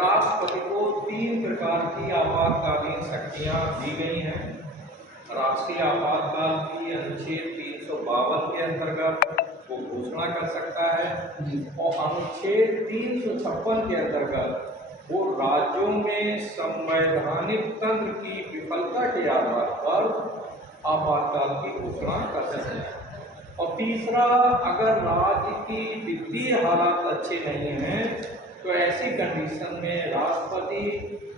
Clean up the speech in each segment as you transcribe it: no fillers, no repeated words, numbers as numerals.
राष्ट्रपति को 3 प्रकार की आपातकालीन शक्तियां दी गई हैं। राष्ट्रीय आपातकाल की अनुच्छेद 352 के अंतर्गत वो घोषणा कर सकता है और अनुच्छेद 356 के अंतर्गत वो राज्यों में संवैधानिक तंत्र की विफलता के आधार पर आपातकाल की घोषणा कर सकता है। और तीसरा, अगर राज्य की वित्तीय हालात अच्छे नहीं हैं तो ऐसी कंडीशन में राष्ट्रपति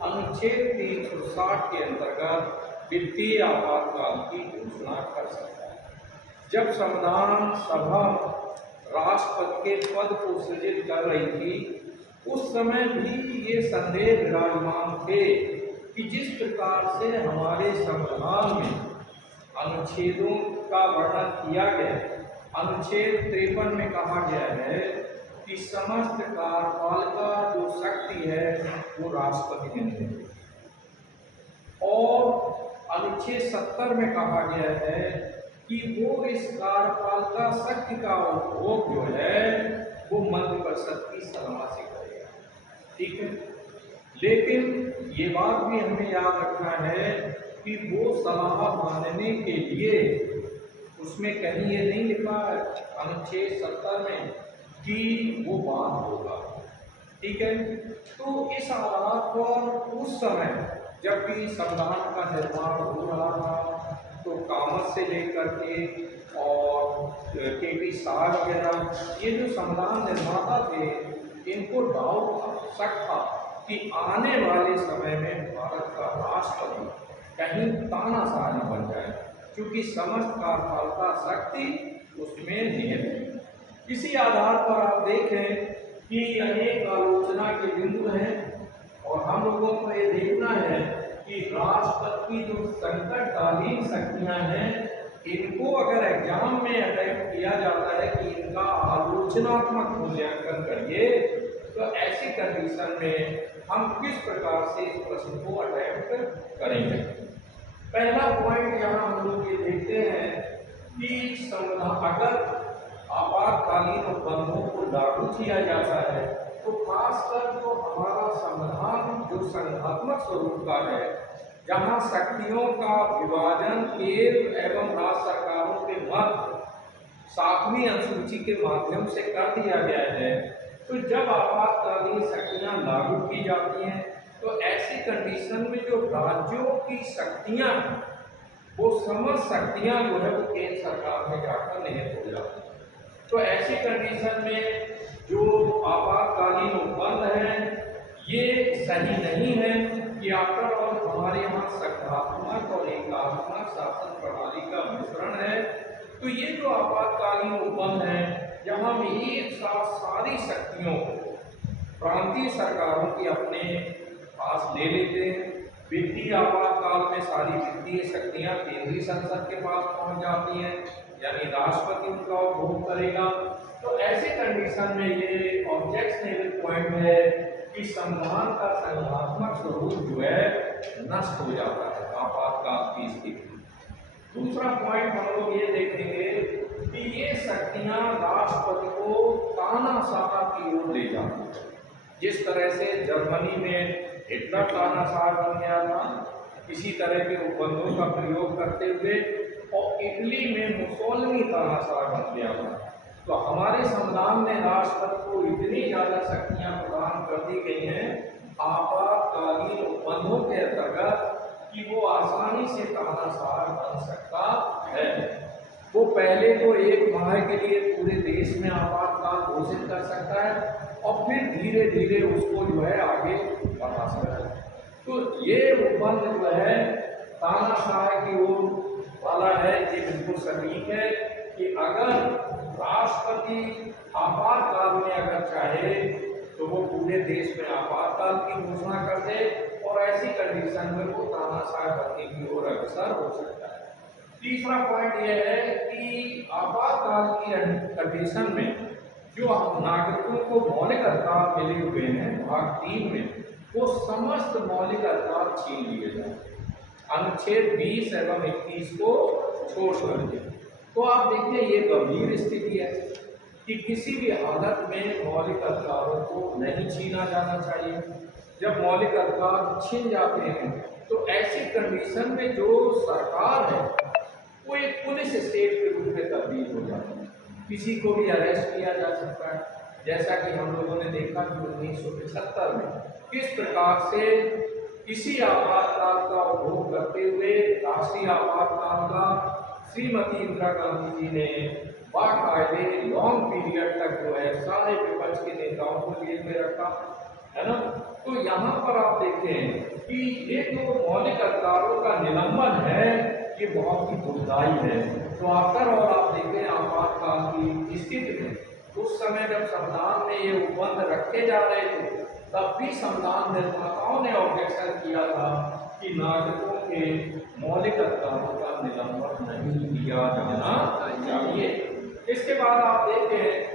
अनुच्छेद 360 के अंतर्गत वित्तीय आपातकाल की घोषणा कर सकता है। जब संविधान सभा राष्ट्रपति के पद को सृजित कर रही थी उस समय भी ये संदेह विराजमान थे कि जिस प्रकार से हमारे संविधान में अनुच्छेदों का वर्णन किया गया, अनुच्छेद 53 में कहा गया है कि समस्त कार्यपालिका जो शक्ति है वो राष्ट्रपति में है, और अनुच्छेद 70 में कहा गया है कि वो इस कार्यपालिका शक्ति का उपयोग जो है वो मंत्रिपरिषद की सलाह से करेगा। ठीक है, लेकिन ये बात भी हमें याद रखना है कि वो सलाह मानने के लिए उसमें कहीं ये नहीं लिखा है अनुच्छेद 70 में कि वो बात होगा। ठीक है, तो इस आधार पर उस समय जबकि संविधान का निर्माण हो रहा था तो कामत से लेकर के और के.पी. शाह वगैरह ये जो संविधान निर्माता थे इनको डाउट था, शक था कि आने वाले समय में भारत का राष्ट्रपति कहीं तानाशाह न बन जाए, क्योंकि समस्त कार्यपालिका शक्ति उसमें निहित है। इसी आधार पर आप देखें कि अनेक आलोचना के बिंदु हैं और हम लोगों को ये देखना है कि राष्ट्रपति की जो संकटकालीन शक्तियां हैं इनको अगर एग्जाम में अटेम्प्ट किया जाता है कि इनका आलोचनात्मक मूल्यांकन करिए तो ऐसी कंडीशन में हम किस प्रकार से इस प्रश्न को अटेम्प्ट करेंगे। पहला पॉइंट यहाँ हम लोग ये देखते हैं कि संविधान अगर आपातकालीन उपबंधों को लागू किया जाता है तो खासकर जो हमारा संविधान जो संघात्मक स्वरूप का है, जहाँ शक्तियों का विभाजन केंद्र एवं राज्य सरकारों के मध्य 7वीं अनुसूची के माध्यम से कर दिया गया है, तो जब आपातकालीन शक्तियाँ लागू की जाती हैं तो ऐसी कंडीशन में जो राज्यों की शक्तियाँ वो समस्त शक्तियाँ जो है वो केंद्र सरकार में जाकर निहित हो जाती हैं। तो ऐसी कंडीशन में जो आपातकालीन उपबंध है ये सही नहीं है कि आफ्टर ऑल हमारे यहाँ सकारात्मक और एकात्मक शासन प्रणाली का मिश्रण है। तो ये जो आपातकालीन उपबंध है जहाँ हम एक साथ सारी शक्तियों को प्रांतीय सरकारों की अपने पास ले लेते हैं। वित्तीय आपातकाल में सारी वित्तीय शक्तियाँ केंद्रीय संसद के पास पहुँच जाती हैं, यानी राष्ट्रपति उनका उपभोग करेगा। तो ऐसे कंडीशन में ये ऑब्जेक्शनेबल पॉइंट है कि संविधान का संघात्मक स्वरूप जो है नष्ट हो जाता है आपातकाल की स्थिति। दूसरा पॉइंट हम लोग ये देखेंगे कि ये शक्तियां राष्ट्रपति को तानाशाह की ओर ले जाती है। जिस तरह से जर्मनी में हिटलर तानाशाह बन गया था, इसी तरह के उपबंधों का प्रयोग करते हुए, और इटली में मुसोलिनी तानाशाह बन गया था। तो हमारे संविधान में राष्ट्रपति को इतनी ज़्यादा शक्तियाँ प्रदान कर दी गई हैं आपातकालीन उपबंधों के अंतर्गत कि वो आसानी से तानाशाह बन सकता है। वो पहले तो 1 माह के लिए पूरे देश में आपातकाल घोषित कर सकता है और फिर धीरे धीरे उसको जो है आगे बढ़ा सकता है। तो ये उपबंध जो है तानाशाह की ओर वाला है, ये बिल्कुल सटीक है कि अगर राष्ट्रपति आपातकाल में अगर चाहे तो वो पूरे देश में आपातकाल की घोषणा कर दे और ऐसी कंडीशन में वो तानाशाह बनने की ओर अग्रसर हो सकता है। तीसरा पॉइंट यह है कि आपातकाल की कंडीशन में जो नागरिकों को मौलिक अधिकार मिले हुए हैं भाग 3 में, वो समस्त मौलिक अधिकार छीन लिए जाए, अनुच्छेद 20 एवं 21 को छोड़ कर। तो आप देखिए ये गंभीर स्थिति है कि किसी भी हालत में मौलिक अधिकारों को नहीं छीना जाना चाहिए। जब मौलिक अधिकार छीन जाते हैं तो ऐसी कंडीशन में जो सरकार है वो एक पुलिस स्टेट के रूप में तब्दील हो जाती है। किसी को भी अरेस्ट किया जा सकता है, जैसा कि हम लोगों ने देखा कि 1975 में किस प्रकार से इसी आपातकाल का उपयोग करते हुए राष्ट्रीय आपातकाल का श्रीमती इंदिरा गांधी जी ने बाकायदे लॉन्ग पीरियड तक जो है सारे विपक्ष के नेताओं को जेल में रखा, है ना। तो यहाँ पर आप देखें कि ये जो मौलिक अधिकारों का निलंबन है ये बहुत ही दुखदायी है। तो आफ्टर ऑल आप देखें आपातकाल की स्थिति में उस समय जब संविधान में ये उपबंध रखे जा रहे थे तब भी संविधान निर्माताओं ने ऑब्जेक्शन किया था कि नागरिकों के मौलिक अधिकारों का निलंबन नहीं किया जाना चाहिए। इसके बाद आप देखें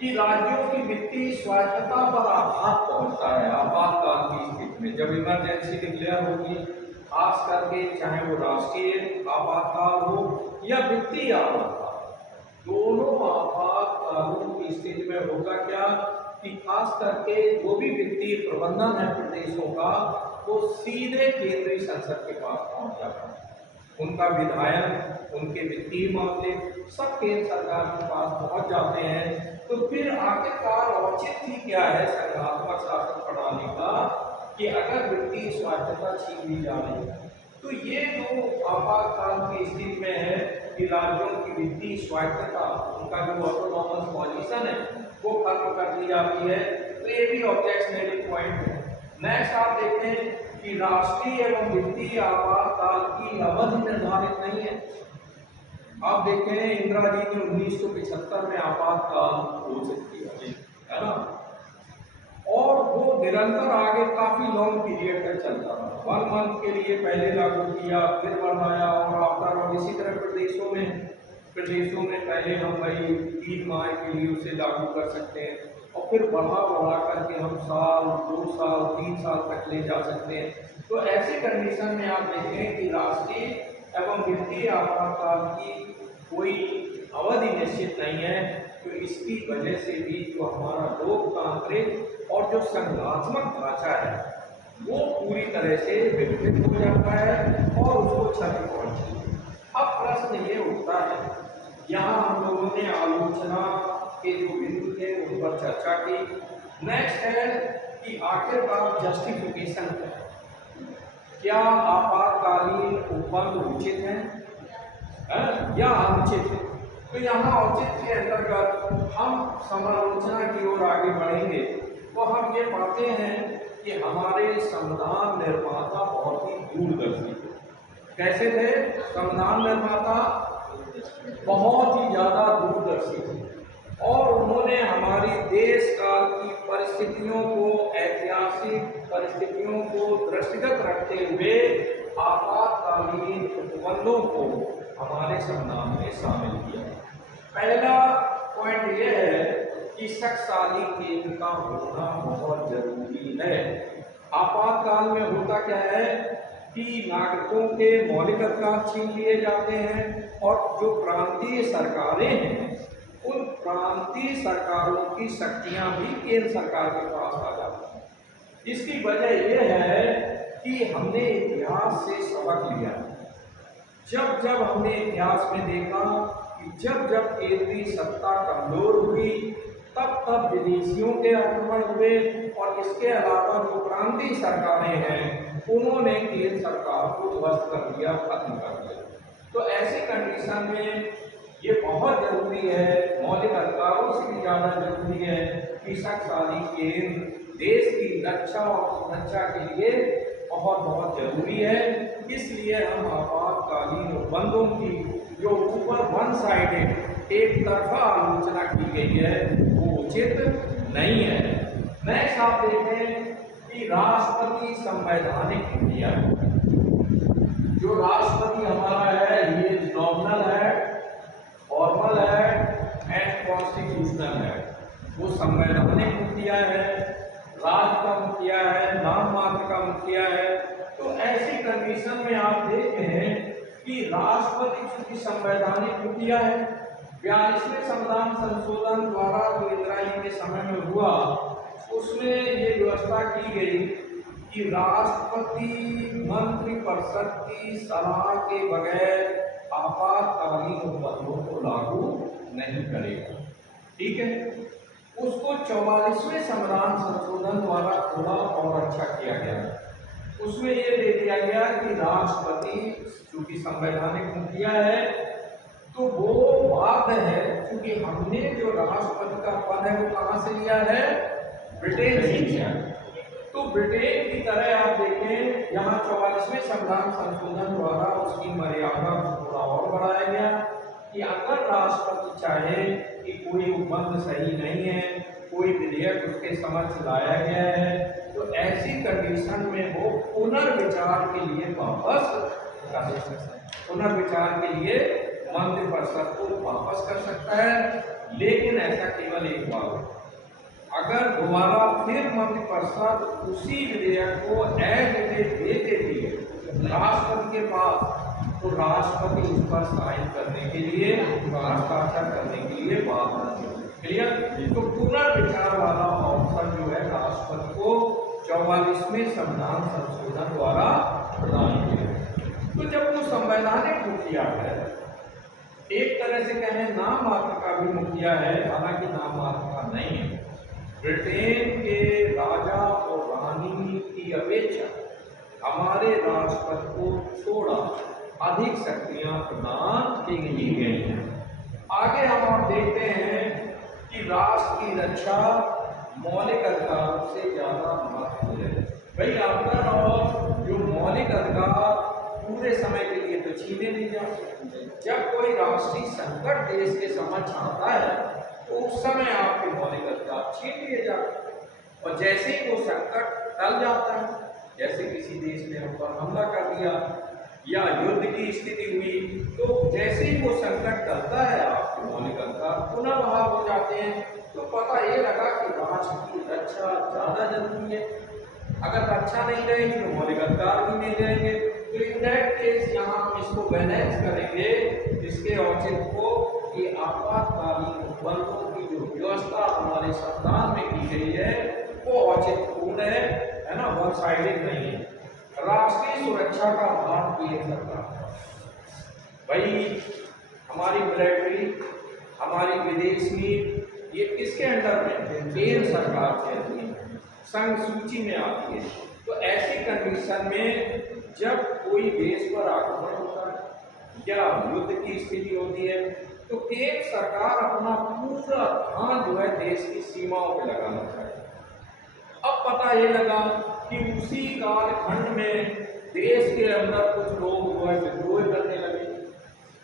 कि राज्यों की वित्तीय स्वायत्तता पर आघात पहुंचता है आपातकाल की स्थिति में। जब इमरजेंसी डिक्लेयर होगी, खास करके चाहे वो राष्ट्रीय आपातकाल हो या वित्तीय आपातकाल, दोनों आपातकालों की स्थिति में होगा क्या कि खास करके जो भी वित्तीय प्रबंधन है प्रदेशों का वो सीधे केंद्रीय संसद के पास पहुंच जाता है। उनका विधायन, उनके वित्तीय मामले सब केंद्र सरकार के पास पहुंच जाते हैं। तो फिर आखिरकार औचित्य क्या है संघात्मक शासन प्रणाली का कि अगर वित्तीय स्वायत्तता छीन ली जा रही है तो ये जो आपातकाल की स्थिति में है कि राज्यों की वित्तीय स्वायत्तता, उनका जो ऑटोनॉमस पोजीशन है वो खत्म कर दी जाती है। तो ये भी ऑब्जेक्शनरी पॉइंट है। नेक्स्ट आप देखें कि राष्ट्रीय एवं वित्तीय आपातकाल की अवधि निर्धारित नहीं है। आप देखें इंदिरा जी ने 1975 में आपातकाल घोषित किया, है ना, और वो निरंतर आगे काफी लॉन्ग पीरियड तक चलता रहा। 1 मंथ के लिए पहले लागू किया, फिर बढ़ाया और आफ्टर और इसी तरह प्रदेशों में पहले हम भाई 3 माह के लिए उसे लागू कर सकते हैं और फिर बढ़ा करके हम साल, 2 साल, 3 साल तक ले जा सकते हैं। तो ऐसी कंडीशन में आप देखें कि राष्ट्रीय एवं वित्तीय आपातकाल की कोई अवधि निश्चित नहीं है। तो इसकी वजह से भी जो हमारा लोकतांत्रिक और जो संघात्मक ढांचा है वो पूरी तरह से विकसित हो जाता है और उसको क्षति पहुंचती है। अब प्रश्न ये उठता है, यहाँ हम लोगों ने आलोचना के जो बिंदु थे उन पर चर्चा की। नेक्स्ट है कि आखिरकार जस्टिफिकेशन क्या आपातकालीन उपबंध उचित है या अनुचित है। तो यहाँ औचित्य के अंतर्गत हम समालोचना की ओर आगे बढ़ेंगे तो हम ये पाते हैं कि हमारे संविधान निर्माता बहुत ही दूरदर्शी थे। कैसे थे संविधान निर्माता? बहुत ही ज्यादा दूरदर्शी थे और उन्होंने हमारी देश काल की परिस्थितियों को, ऐतिहासिक परिस्थितियों को दृष्टिगत रखते हुए आपातकालीन उपबंधों को हमारे संविधान में शामिल किया। पहला पॉइंट यह है कि शक्तिशाली केंद्र का होना बहुत जरूरी है। आपातकाल में होता क्या है कि नागरिकों के मौलिक अधिकार छीन लिए जाते हैं और जो प्रांतीय सरकारें हैं उन प्रांतीय सरकारों की शक्तियां भी केंद्र सरकार के पास आ जाती हैं। इसकी वजह यह है कि हमने इतिहास से सबक लिया। जब हमने इतिहास में देखा कि जब केंद्रीय सत्ता कमजोर हुई तब विदेशियों के आक्रमण हुए और इसके अलावा जो प्रांतीय सरकारें हैं उन्होंने केंद्र सरकार को ध्वस्त कर दिया, खत्म कर दिया। तो ऐसी कंडीशन में ये बहुत जरूरी है, मौलिक अधिकारों से भी ज्यादा जरूरी है कि शक्तिशाली केंद्र देश की रक्षा और सुरक्षा के लिए बहुत जरूरी है। इसलिए हम आपातकालीन उपबंधों की जो ऊपर वन साइडेड एक तरफा आलोचना की गई है वो उचित नहीं है। नेक्स्ट आप देखें कि राष्ट्रपति संवैधानिक इंडिया, जो राष्ट्रपति हमारा है ये नॉमिनल है, फॉर्मल है एंड कॉन्स्टिट्यूशनल है। वो संवैधानिक मुखिया है, राज का मुखिया है, नाम मात्र का मुखिया है। तो ऐसी कंडीशन में आप देखते हैं कि राष्ट्रपति चूंकि संवैधानिक मुखिया है 42वें संविधान संशोधन द्वारा जो इंदिरा जी के समय में हुआ, उसमें ये व्यवस्था की गई कि राष्ट्रपति मंत्रिपरिषद की सलाह के बगैर आपातकालीन उपबंधों को लागू नहीं करेगा। ठीक है, उसको 44वें संविधान संशोधन द्वारा थोड़ा और अच्छा किया गया। उसमें ये दे दिया गया कि राष्ट्रपति चूंकि संवैधानिक मुखिया है तो वो बाध्य है, क्योंकि हमने जो राष्ट्रपति का पद है वो कहाँ से लिया है, ब्रिटेन से लिया है। तो ब्रिटेन की तरह आप देखें यहाँ 44वें संविधान संशोधन द्वारा उसकी मर्यादा को थोड़ा और बढ़ाया गया कि अगर राष्ट्रपति चाहे कि कोई उपबंध सही नहीं है, कोई विधेयक उसके समक्ष लाया गया है, तो ऐसी कंडीशन में वो पुनर्विचार के लिए वापस कर सकता है, पुनर्विचार के लिए मंत्रिपरिषद को वापस कर सकता है। लेकिन ऐसा केवल एक बार, अगर दोबारा फिर मंत्रिपरिषद उसी विधेयक को एज इट इज दे देती है राष्ट्रपति के पास, तो राष्ट्रपति इस पर साइन करने के लिए, हस्ताक्षर करने के लिए बाध्य है। क्लियर? तो पुनर्विचार वाला अवसर जो है राष्ट्रपति को 44वें संविधान संशोधन द्वारा प्रदान किया। तो जब वो संवैधानिक मुखिया है, एक तरह से कहें नाम मात्र का भी मुखिया है, हालांकि नाम मात्र का नहीं है, ब्रिटेन के राजा और रानी की अपेक्षा हमारे राष्ट्रपति को थोड़ा अधिक शक्तियां प्रदान की गई हैं। आगे हम आप देखते हैं कि राष्ट्र की रक्षा मौलिक अधिकारों से ज्यादा महत्वपूर्ण है। भाई आपका और जो मौलिक अधिकार पूरे समय के लिए तो छीने नहीं जाते। जब कोई राष्ट्रीय संकट देश के समक्ष आता है तो उस समय आपके मौलिक अधिकार छीन लिए जाते हैं, और जैसे ही वो संकट टल जाता है, जैसे किसी देश ने हम पर हमला कर दिया या युद्ध की स्थिति हुई, तो जैसे ही वो संकट टलता है आपके मौलिक अधिकार पुनः बहाल हो जाते हैं। तो पता ये लगा कि राष्ट्र की रक्षा ज्यादा जरूरी है। अगर रक्षा नहीं रहेगी तो मौलिक अधिकार भी नहीं रहेंगे। तो इन दैट केस यहाँ हम इसको बैलेंस करेंगे, इसके औचित्य को कि आपातकालीन उपबंधों की जो व्यवस्था हमारे संविधान में की गई है वो औचित्यपूर्ण है ना, वन साइडेड नहीं है। राष्ट्रीय सुरक्षा का भार केंद्र सरकार, भाई हमारी मिलिट्री, हमारी विदेश नीति ये किसके अंडर में, केंद्र सरकार के अधीन संघ सूची में आती है। तो ऐसी कंडीशन में जब कोई देश पर आक्रमण होता है या युद्ध की स्थिति होती है तो केंद्र सरकार अपना पूरा ध्यान जो है देश की सीमाओं पे लगाना चाहिए। अब पता ये लगा कि उसी कालखंड में देश के अंदर कुछ लोग जो है विद्रोह करने लगे,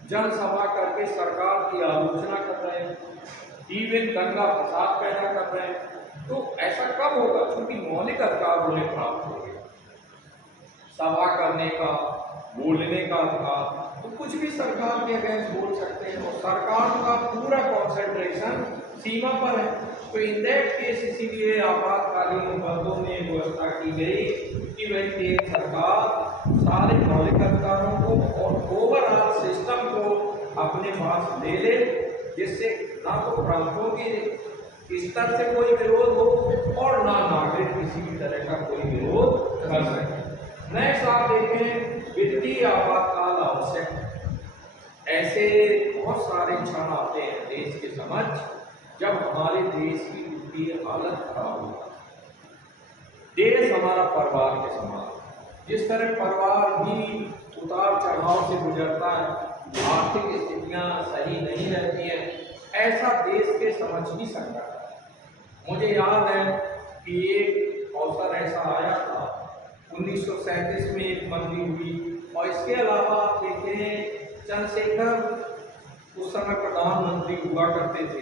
जनसभा करके सरकार की आलोचना कर रहे हैं, इवन दंगा फसाद पैदा कर रहे हैं। तो ऐसा कब होगा, क्योंकि मौलिक अधिकार उन्हें प्राप्त हो गया, सभा करने का, बोलने का अधिकार, तो कुछ भी सरकार के अगेंस्ट बोल सकते हैं, और सरकार का पूरा कॉन्सेंट्रेशन सीमा पर है। तो इन दैट केस इसीलिए आपातकालीन उपबंधों में व्यवस्था की गई कि वह केंद्र सरकार सारे मौलिक अधिकारों को और ओवरऑल सिस्टम को अपने पास ले ले, जिससे ना तो प्रांतों के स्तर से कोई विरोध हो और ना नागरिक किसी भी तरह का कोई विरोध कर सके। नेक्स्ट आप देखें, वित्तीय आपातकाल आवश्यक। ऐसे बहुत सारे क्षण आते हैं देश के समक्ष जब हमारे देश की वित्तीय हालत खराब होती है। देश हमारा परिवार के समान, जिस तरह परिवार भी उतार चढ़ाव से गुजरता है, आर्थिक स्थितियां सही नहीं रहती हैं, ऐसा देश के समक्ष भी संकट है। मुझे याद है कि एक अवसर ऐसा आया था 1937 में एक मंदी हुई, और इसके अलावा आप देखें चंद्रशेखर उस समय प्रधानमंत्री हुआ करते थे,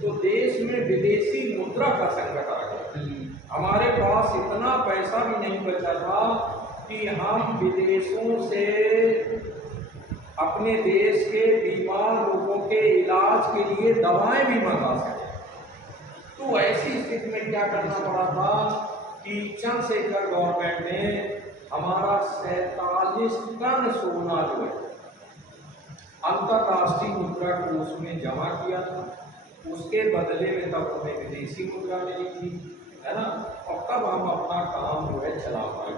तो देश में विदेशी मुद्रा का संकट आ गया। हमारे पास इतना पैसा भी नहीं बचा था कि हम विदेशों से अपने देश के बीमार लोगों के इलाज के लिए दवाएं भी मंगा सकें। तो ऐसी स्थिति में क्या करना पड़ा था कि चंद्रशेखर गवर्नमेंट ने हमारा 47 टन सोना जो है अंतरराष्ट्रीय मुद्रा कोष में जमा किया था, उसके बदले में तब हमें विदेशी मुद्रा मिली थी, है ना, और तब हम अपना काम जो है चला पाए।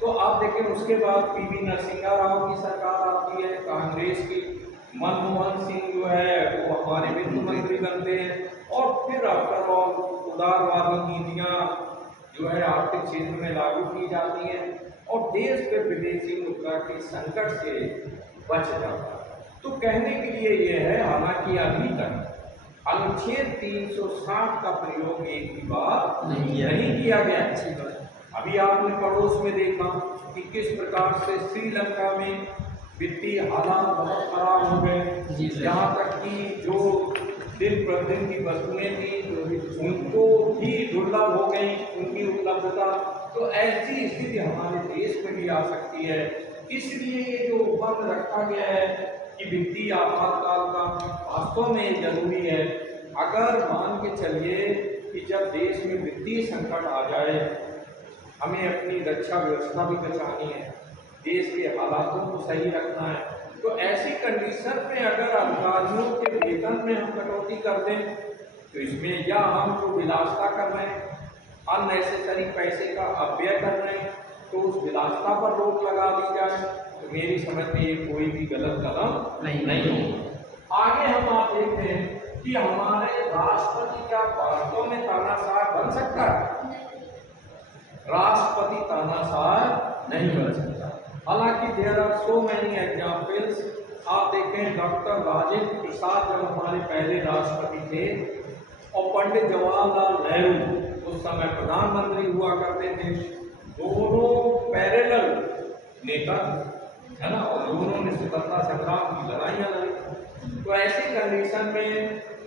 तो आप देखें उसके बाद पीवी नरसिम्हा राव की सरकार आती है, कांग्रेस की, मनमोहन सिंह जो है वो हमारे वित्त मंत्री बनते हैं, और फिर आफ्टर ऑल उदारवादी नीतियाँ जो है आर्थिक क्षेत्र में लागू की जाती हैं और देश पे विदेशी मुद्रा के संकट से बच जाता है। तो कहने के लिए ये है, हालांकि अभी तक अनुच्छेद 360 का प्रयोग एक भी बार नहीं किया गया। अभी आपने पड़ोस में देखा कि किस प्रकार से श्रीलंका में वित्तीय हालात बहुत खराब हो गए, यहाँ तक कि जो दिन प्रतिदिन की वस्तुएं थी उनको भी दुर्लभ हो गई उनकी उपलब्धता। तो ऐसी स्थिति हमारे देश में भी आ सकती है। इसलिए ये जो बंद रखा गया है कि वित्तीय आपातकाल का, वास्तव में जरूरी है। अगर मान के चलिए कि जब देश में वित्तीय संकट आ जाए, हमें अपनी रक्षा व्यवस्था भी बचानी है, देश के हालातों को सही रखना है, तो ऐसी कंडीशन में अगर अधिकारियों के वेतन में हम कटौती कर दें तो इसमें या हम जो विलासता कर रहे हैं, अननेसेसरी पैसे का अपव्यय कर रहे हैं, तो उस विलासता पर रोक लगा दी जाए, तो मेरी समझ में ये कोई भी गलत कदम नहीं होगा। आगे हम आप देखते हैं कि हमारे राष्ट्रपति क्या वास्तव में तानाशाह बन सकता है? राष्ट्रपति तानाशाह नहीं बन सकता। हालांकि there are so many examples. आप देखें डॉक्टर राजेंद्र प्रसाद जब हमारे पहले राष्ट्रपति थे और पंडित जवाहरलाल नेहरू उस समय प्रधानमंत्री हुआ करते थे, दोनों पैरेलल नेता है ना, और दोनों ने स्वतंत्रता संग्राम की लड़ाइयाँ लड़ी। तो ऐसी कंडीशन में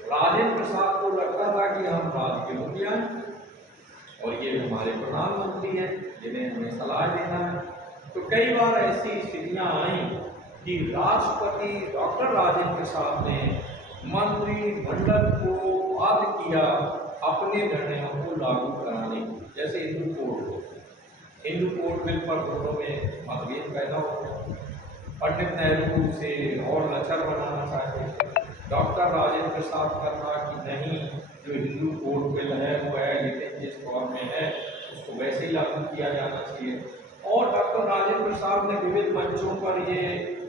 राजेंद्र प्रसाद को लगता था कि हम राज के मुखिया हैं और ये हमारे प्रधानमंत्री हैं जिन्हें हमें सलाह देना है। तो कई बार ऐसी स्थितियां आई कि राष्ट्रपति डॉक्टर राजेंद्र प्रसाद ने मंत्रिमंडल को बाध्य किया अपने निर्णयों को लागू कराने की, जैसे हिंदू कोड बिल पर दोनों में मतभेद पैदा हो गया। पंडित नेहरू से और लचर बनाना चाहते, डॉक्टर राजेंद्र प्रसाद करना कि नहीं, जो हिंदू कोड बिल है वो है लेकिन जिस फॉर्म में है उसको वैसे ही लागू किया जाना चाहिए। और डॉक्टर राजेंद्र प्रसाद ने विविध मंचों पर ये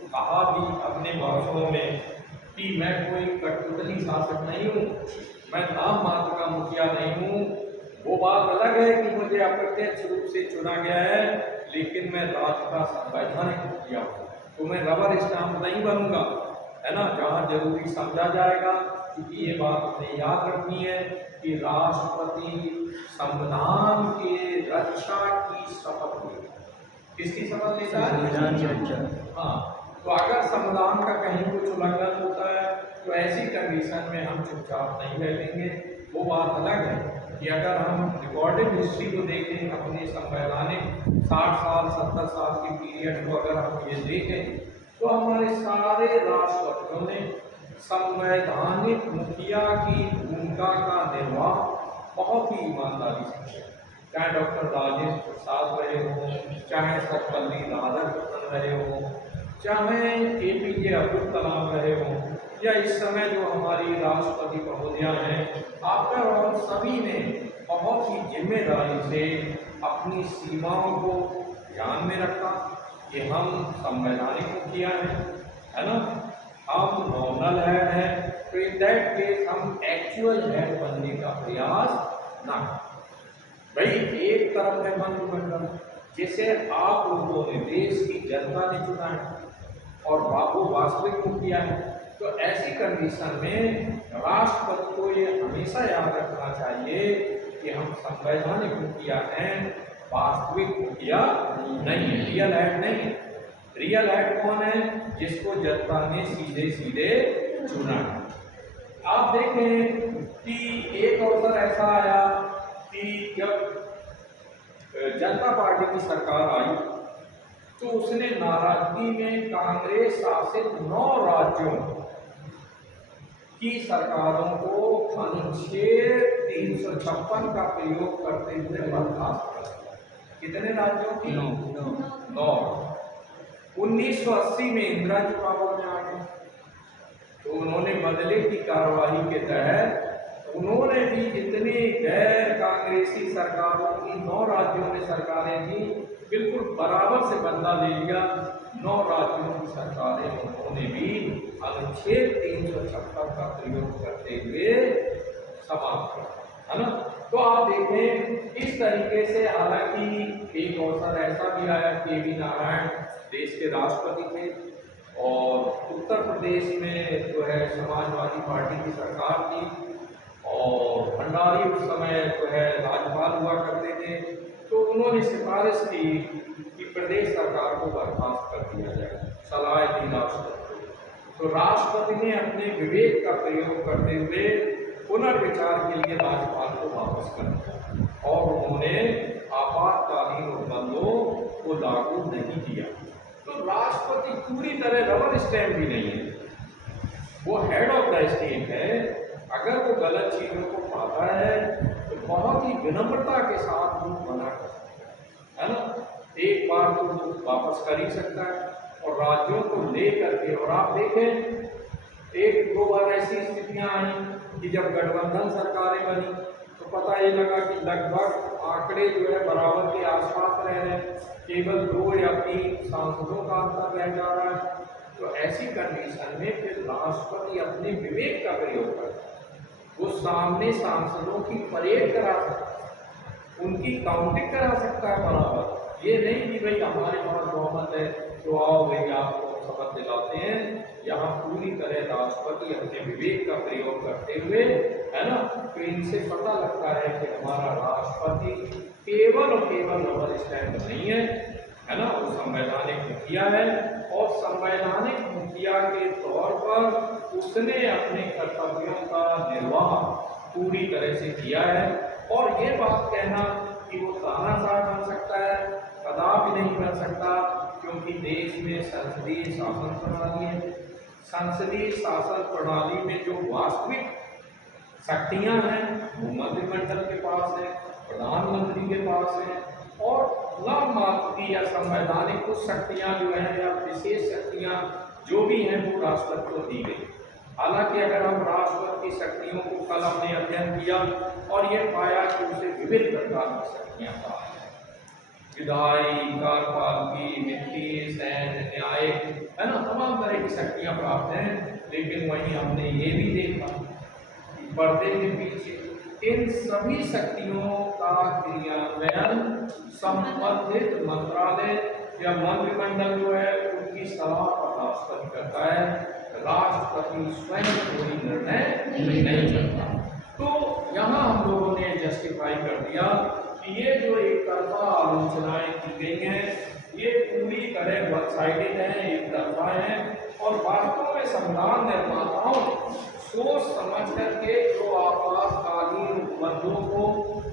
कहा भी अपने भाषणों में कि मैं कोई कठपुतली शासक नहीं हूँ, मैं नाम मात्र का मुखिया नहीं हूँ। वो बात अलग है कि मुझे अप्रत्यक्ष रूप से चुना गया है, लेकिन मैं राज्य का संवैधानिक मुखिया हूँ, तो मैं रबर स्टाम्प नहीं बनूंगा, है ना, जहाँ जरूरी समझा जाएगा। क्योंकि ये बात हमें याद रखनी है कि राष्ट्रपति संविधान के रक्षा की शपथ लेता है। किसकी शपथ लेता है? संविधान की रक्षा। हाँ, तो अगर संविधान का कहीं कुछ उल्लंघन होता है तो ऐसी कंडीशन में हम चुपचाप नहीं बैठेंगे। वो बात अलग है कि अगर हम रिकॉर्डेड हिस्ट्री को देखें, अपने संवैधानिक 60 साल 70 साल के पीरियड को अगर हम ये देखें, तो हमारे सारे राष्ट्रपतियों ने संवैधानिक मुखिया की भूमिका का निर्वाह बहुत ही ईमानदारी से किया। चाहे डॉक्टर राजेंद्र प्रसाद रहे हों, चाहे सर्वपल्ली राधाकृष्णन रहे हों, चाहे APJ अब्दुल कलाम रहे हों, या इस समय जो हमारी राष्ट्रपति महोदया हैं, आफ्टर ऑल सभी ने बहुत ही जिम्मेदारी से अपनी सीमाओं को ध्यान में रखा कि हम संवैधानिक मुखिया हैं, है ना, हम नॉमिनल हेड हैं, तो इन दैट केस हम एक्चुअल हेड बनने का प्रयास ना करें। भाई एक तरफ है मंत्रिमंडल जिसे आप लोगों ने, देश की जनता ने चुना है और बाबू वास्तविक मुखिया है, तो ऐसी कंडीशन में राष्ट्रपति को ये हमेशा याद रखना चाहिए कि हम संवैधानिक मुखिया हैं, वास्तविक मुखिया नहीं है, रियल हेड नहीं है। रियल हेड कौन है? जिसको जनता ने सीधे सीधे चुना है। आप देखें कि एक अवसर ऐसा आया कि जब जनता पार्टी की सरकार आई तो उसने नाराजगी में कांग्रेस शासित 9 राज्यों की सरकारों को अनुच्छेद 356 का प्रयोग करते हुए बर्खास्त कर दिया। कितने राज्यों की? 9। 1980 में इंदिरा जी पावर में आ गए, तो उन्होंने बदले की कार्रवाई के तहत उन्होंने भी जितनी गैर कांग्रेसी सरकारों की 9 राज्यों में सरकारें थी, बिल्कुल बराबर से बदला ले लिया। 9 राज्यों की सरकारें उन्होंने भी अनुच्छेद 376 का प्रयोग करते हुए समाप्त कर, है ना। तो आप देखें इस तरीके से, हालांकि एक अवसर ऐसा भी आया, के.वी. नारायण देश के राष्ट्रपति थे और उत्तर प्रदेश में जो है समाजवादी पार्टी की सरकार थी और भंडारी उस समय जो है राज्यपाल हुआ करते थे। तो उन्होंने सिफारिश की कि प्रदेश सरकार को बर्खास्त कर दिया जाए, सलाह दी राष्ट्रपति को। तो राष्ट्रपति ने अपने विवेक का प्रयोग करते हुए पुनर्विचार के लिए राज्यपाल को वापस कर दिया और उन्होंने आपातकालीन उपबंधों को लागू नहीं किया। तो राष्ट्रपति पूरी तरह रबर स्टैम्प भी नहीं है, वो हेड ऑफ द स्टेट है। अगर वो गलत चीजों को पाता है तो बहुत ही विनम्रता के साथ वो मना कर सकता है ना। एक बार तो वो वापस कर ही सकता है और राज्यों को ले करके, और आप देखें 1-2 बार ऐसी स्थितियां आई कि जब गठबंधन सरकारें बनी तो पता ये लगा कि लगभग आंकड़े जो है बराबर के आसपास रह रहे हैं, केवल 2 या 3 सांसदों का अंतर रह जा रहा है। तो ऐसी कंडीशन में फिर राष्ट्रपति अपने विवेक का प्रयोग करता है, वो सामने सांसदों की परेड करा सकता है, उनकी काउंटिंग करा सकता है बराबर। ये नहीं कि भाई हमारे पास बहुमत है तो आओ भाई आपको शपथ दिलाते हैं। यहाँ पूरी तरह राष्ट्रपति अपने विवेक का प्रयोग करते हुए, है ना, तो इनसे पता लगता है कि हमारा राष्ट्रपति केवल और केवल रबर स्टैम्प नहीं है ना, वो संवैधानिक मुखिया है और संवैधानिक मुखिया के तौर पर उसने अपने कर्तव्यों का निर्वाह पूरी तरह से किया है। और ये बात कहना कि वो तानाशाह बन सकता है, कदापि नहीं बन सकता, क्योंकि देश में संसदीय शासन प्रणाली है। संसदीय शासन प्रणाली में जो वास्तविक शक्तियां हैं वो मंत्रिमंडल के पास है, प्रधानमंत्री के पास है, और नाममात्र की या संवैधानिक कुछ शक्तियां जो हैं या विशेष शक्तियां जो भी हैं वो राष्ट्रपति को दी गई। हालांकि अगर हम राष्ट्रपति की शक्तियों को कल हमने अध्ययन किया और ये पाया कि उसे विविध प्रकार की शक्तियां प्राप्त हैं, विधायी, कार्यपालिकी, वित्तीय, सैन्य, न्यायिक, है ना, तमाम तरह की शक्तियां प्राप्त हैं। लेकिन वहीं हमने ये भी देखा कि पर्दे के पीछे इन सभी शक्तियों का क्रियान्वयन संबंधित मंत्रालय या मंत्रिमंडल जो है उनकी सलाह पर राष्ट्रपति करता है। राष्ट्रपति स्वयं कोई निर्णय नहीं करता। तो यहाँ हम लोगों ने जस्टिफाई कर दिया कि ये जो एक तरफा आलोचनाएं की गई हैं ये पूरी तरह वन साइडेड है, एक तरफा है, और वास्तव में संविधान निर्माताओं ने सोच समझ करके जो आपातकालीन उपबंधों को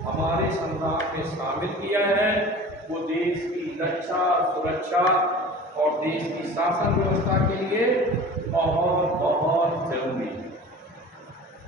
हमारे संविधान में शामिल किया है वो देश की रक्षा, सुरक्षा और देश की शासन व्यवस्था के लिए बहुत बहुत जरूरी है।